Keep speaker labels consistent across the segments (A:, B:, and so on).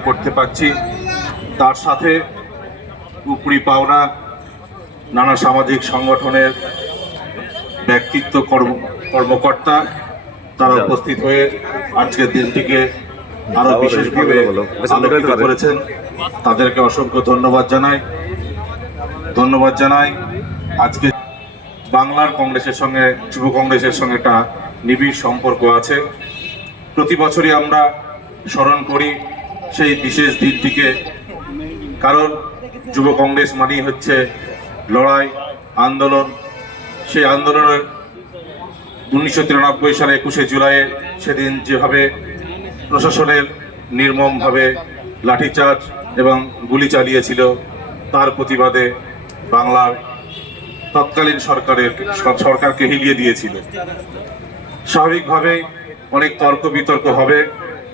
A: করতে পারছি। তার সাথে উপরি পাওনা নানা সামাজিক সংগঠনের ব্যক্তিত্ব কর্ম কর্মকর্তা তারা উপস্থিত হয়ে আজকের দিনটিকে আরও বিশেষভাবে আলোকিত করেছেন। তাদেরকে অসংখ্য ধন্যবাদ জানাই। ধন্যবাদ জানাই। আজকে বাংলার কংগ্রেসের সঙ্গে যুব কংগ্রেসের সঙ্গে একটা নিবিড় সম্পর্ক আছে। প্রতি বছরই আমরা স্মরণ করি সেই বিশেষ দিনটিকে। কারণ যুব কংগ্রেস মানেই হচ্ছে লড়াই, আন্দোলন। সেই আন্দোলনের উনিশশো তিরানব্বই সালে একুশে জুলাইয়ে সেদিন যেভাবে প্রশাসনের নির্মমভাবে লাঠিচার্জ এবং গুলি চালিয়েছিল, তার প্রতিবাদে বাংলার তৎকালীন সরকারের সরকারকে হিলিয়ে দিয়েছিল। স্বাভাবিকভাবেই অনেক তর্ক বিতর্ক হবে,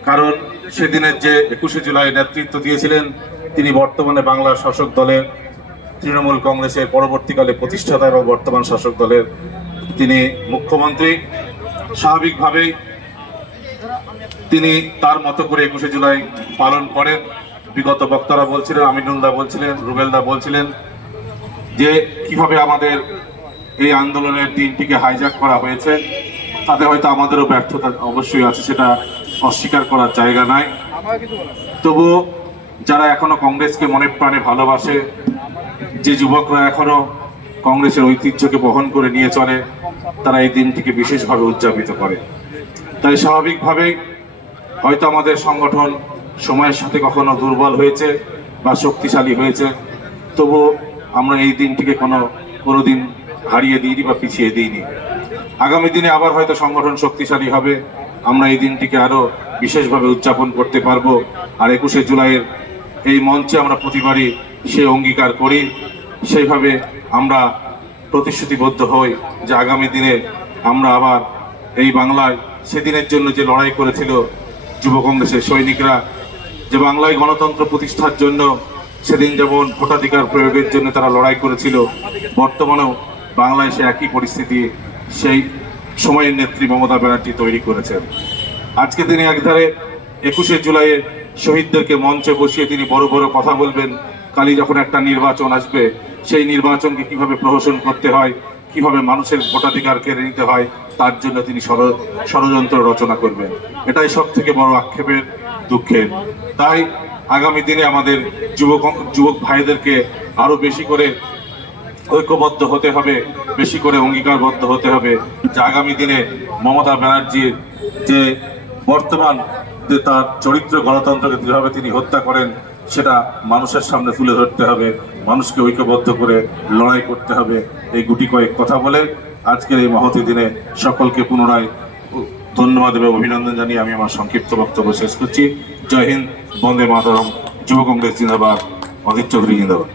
A: কারণ সেদিনের যে একুশে জুলাই নেতৃত্ব দিয়েছিলেন, তিনি বর্তমানে বাংলার শাসক দলের, তৃণমূল কংগ্রেসের পরবর্তীকালে প্রতিষ্ঠাতা এবং বর্তমান শাসক দলের তিনি মুখ্যমন্ত্রী। স্বাভাবিকভাবেই তিনি তার মতো করে একুশে জুলাই পালন করেন। বিগত বক্তারা বলছিলেন আমিনুল্লাহ বলছিলেন রুবেলদা বলছিলেন যে, কীভাবে আমাদের এই আন্দোলনের দিনটিকে হাইজ্যাক করা হয়েছে। তাতে হয়তো আমাদেরও ব্যর্থতা অবশ্যই আছে সেটা অস্বীকার করার জায়গা নাই। তবু যারা এখনও কংগ্রেসকে মনে প্রাণে ভালোবাসে যে যুবকরা এখনও কংগ্রেসের ঐতিহ্যকে বহন করে নিয়ে চলে তারা এই দিনটিকে বিশেষভাবে উদযাপিত করে। তাই স্বাভাবিকভাবেই হয়তো আমাদের সংগঠন সময়ের সাথে কখনো দুর্বল হয়েছে বা শক্তিশালী হয়েছে তবু আমরা এই দিনটিকে কোনো কোনোদিন হারিয়ে দিইনি বা পিছিয়ে দিইনি। আগামী দিনে আবার হয়তো সংগঠন শক্তিশালী হবে। আমরা এই দিনটিকে আরও বিশেষভাবে উদযাপন করতে পারব। আর একুশে জুলাইয়ের এই মঞ্চে আমরা প্রতিবারই সে অঙ্গীকার করি। সেইভাবে আমরা প্রতিশ্রুতিবদ্ধ হই যে আগামী দিনে আমরা আবার এই বাংলায় সেদিনের জন্য যে লড়াই করেছিল যুব কংগ্রেসের সৈনিকরা, যে বাংলায় গণতন্ত্র প্রতিষ্ঠার জন্য সেদিন যেমন ভোটাধিকার প্রয়োগের জন্য তারা লড়াই করেছিল, বর্তমানেও বাংলায় সে একই পরিস্থিতি সেই সময়ের নেত্রী মমতা ব্যানার্জি তৈরি করেছেন। আজকে তিনি একধারে একুশে জুলাইয়ে শহীদদেরকে মঞ্চে বসিয়ে তিনি বড় বড় কথা বলবেন। কালি যখন একটা নির্বাচন আসবে, সেই নির্বাচনকে কীভাবে প্রহসন করতে হয়, কীভাবে মানুষের ভোটাধিকার কেড়ে নিতে হয়, তার জন্য তিনি ষড়যন্ত্র রচনা করবেন। এটাই সব থেকে বড় আক্ষেপের দুঃখের। তাই আগামী দিনে আমাদের যুবক যুবক ভাইদেরকে আরও বেশি করে ঐক্যবদ্ধ হতে হবে, বেশি করে অঙ্গীকারবদ্ধ হতে হবে। যে আগামী দিনে মমতা ব্যানার্জির যে বর্তমান যে তার চরিত্র গণতন্ত্রকে যেভাবে তিনি হত্যা করেন, সেটা মানুষের সামনে তুলে ধরতে হবে, মানুষকে ঐক্যবদ্ধ করে লড়াই করতে হবে। এই গুটি কয়েক কথা বলে আজকের এই মহতি দিনে সকলকে পুনরায় ধন্যবাদ এবং অভিনন্দন জানিয়ে আমি আমার সংক্ষিপ্ত বক্তব্য শেষ করছি। জয় হিন্দ, বন্দে মাতরম, যুব কংগ্রেস জিন্দাবাদ, অজিত চৌধুরী জিন্দাবাদ।